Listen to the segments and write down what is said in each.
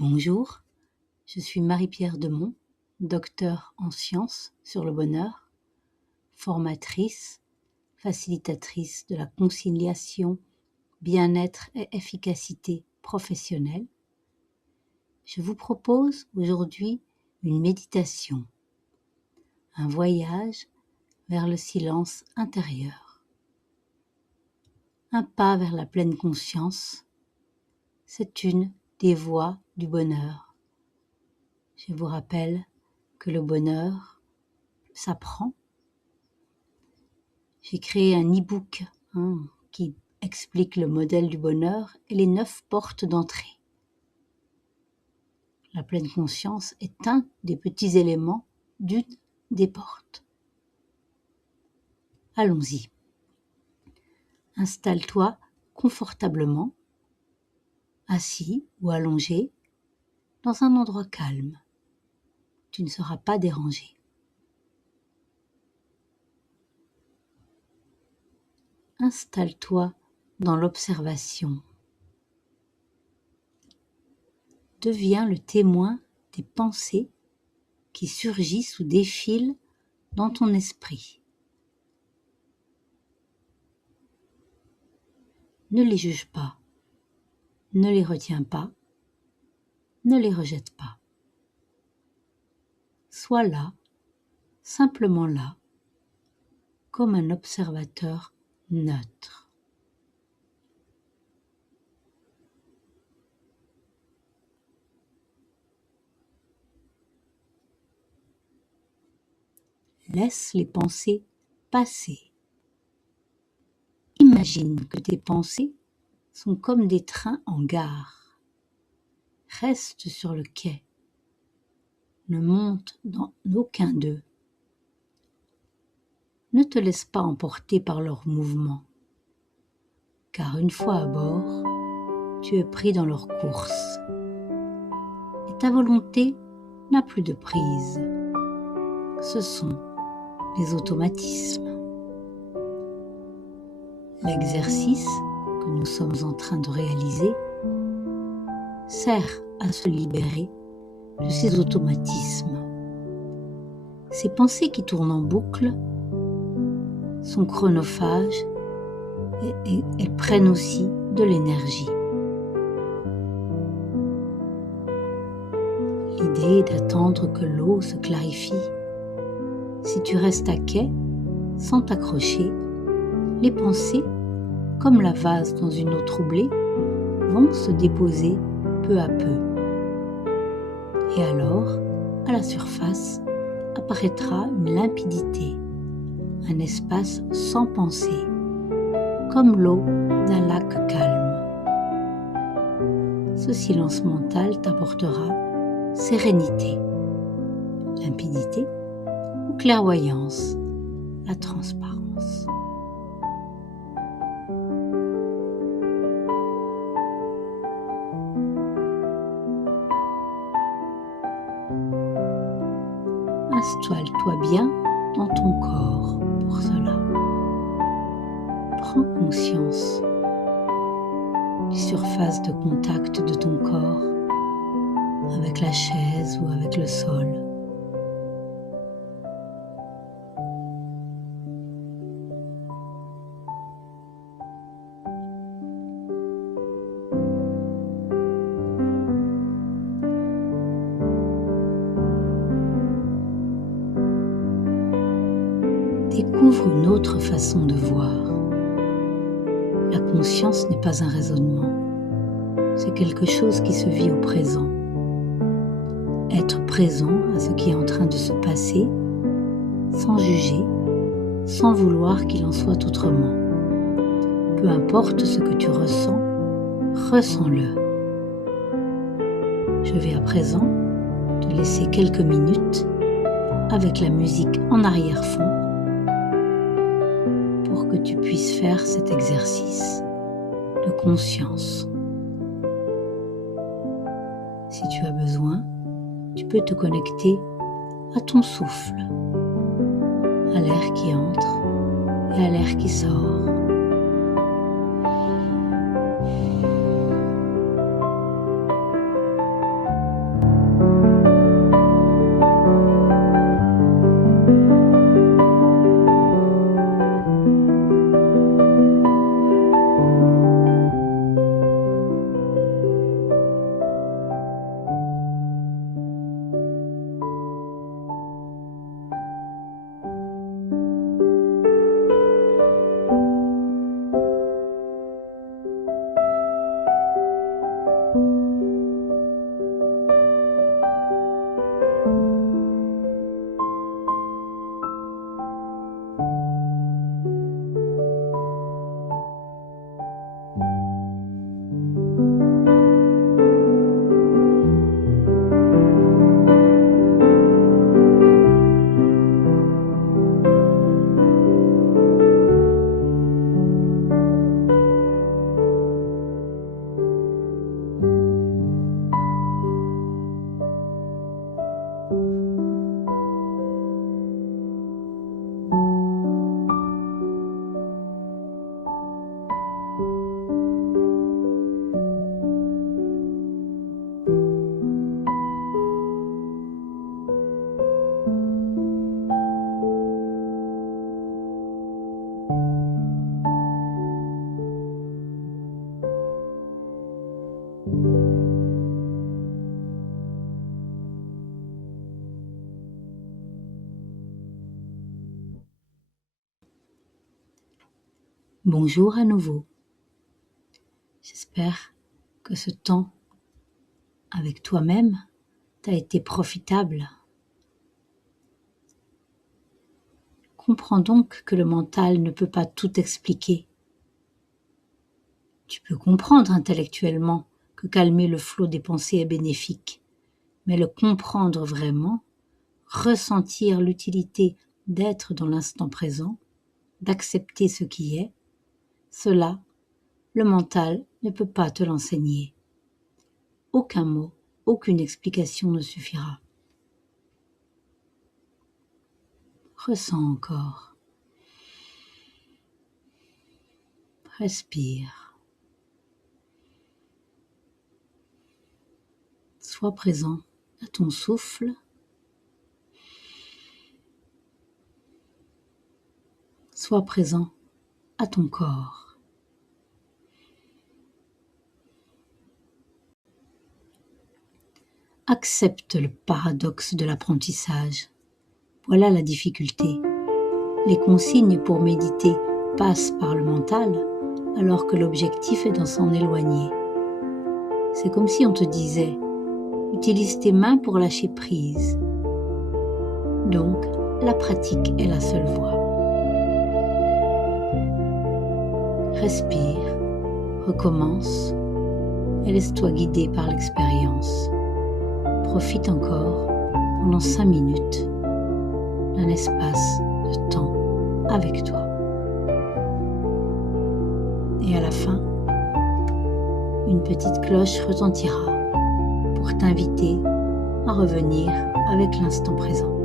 Bonjour, je suis Marie-Pierre Demont, docteure en sciences sur le bonheur, formatrice, facilitatrice de la conciliation, bien-être et efficacité professionnelle. Je vous propose aujourd'hui une méditation, un voyage vers le silence intérieur. Un pas vers la pleine conscience, c'est une des voies du bonheur. Je vous rappelle que le bonheur s'apprend. J'ai créé un e-book qui explique le modèle du bonheur et les 9 portes d'entrée. La pleine conscience est un des petits éléments d'une des portes. Allons-y. Installe-toi confortablement, assis ou allongé, dans un endroit calme. Tu ne seras pas dérangé. Installe-toi dans l'observation. Deviens le témoin des pensées qui surgissent ou défilent dans ton esprit. Ne les juge pas, ne les retiens pas, ne les rejette pas. Sois là, simplement là, comme un observateur neutre. Laisse les pensées passer. Imagine que tes pensées sont comme des trains en gare. Reste sur le quai. Ne monte dans aucun d'eux. Ne te laisse pas emporter par leurs mouvements, car une fois à bord, tu es pris dans leur course. Et ta volonté n'a plus de prise. Ce sont les automatismes. L'exercice que nous sommes en train de réaliser sert à se libérer de ces automatismes. Ces pensées qui tournent en boucle sont chronophages et elles prennent aussi de l'énergie. L'idée est d'attendre que l'eau se clarifie. Si tu restes à quai, sans t'accrocher, les pensées, comme la vase dans une eau troublée, vont se déposer peu à peu. Et alors, à la surface, apparaîtra une limpidité, un espace sans pensée, comme l'eau d'un lac calme. Ce silence mental t'apportera sérénité, limpidité ou clairvoyance, la transparence. Installe-toi bien dans ton corps pour cela. Prends conscience des surfaces de contact de ton corps avec la chaise ou avec le sol. Découvre une autre façon de voir. La conscience n'est pas un raisonnement, c'est quelque chose qui se vit au présent. Être présent à ce qui est en train de se passer, sans juger, sans vouloir qu'il en soit autrement. Peu importe ce que tu ressens, ressens-le. Je vais à présent te laisser quelques minutes avec la musique en arrière-fond pour que tu puisses faire cet exercice de conscience. Si tu as besoin, tu peux te connecter à ton souffle, à l'air qui entre et à l'air qui sort. Bonjour à nouveau. J'espère que ce temps avec toi-même t'a été profitable. Comprends donc que le mental ne peut pas tout expliquer. Tu peux comprendre intellectuellement que calmer le flot des pensées est bénéfique, mais le comprendre vraiment, ressentir l'utilité d'être dans l'instant présent, d'accepter ce qui est, cela, le mental ne peut pas te l'enseigner. Aucun mot, aucune explication ne suffira. Ressens encore. Respire. Sois présent à ton souffle. Sois présent à ton corps. Accepte le paradoxe de l'apprentissage. Voilà la difficulté. Les consignes pour méditer passent par le mental, alors que l'objectif est d'en s'en éloigner. C'est comme si on te disait « utilise tes mains pour lâcher prise ». Donc, la pratique est la seule voie. Respire, recommence et laisse-toi guider par l'expérience. Profite encore pendant 5 minutes d'un espace de temps avec toi. Et à la fin, une petite cloche retentira pour t'inviter à revenir avec l'instant présent.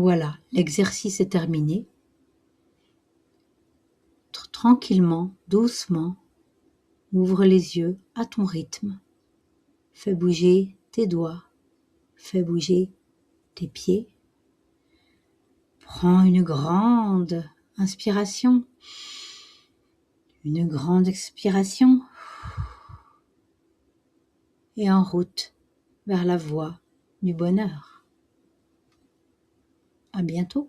Voilà, l'exercice est terminé. Tranquillement, doucement, ouvre les yeux à ton rythme. Fais bouger tes doigts, fais bouger tes pieds. Prends une grande inspiration, une grande expiration et en route vers la voie du bonheur. À bientôt.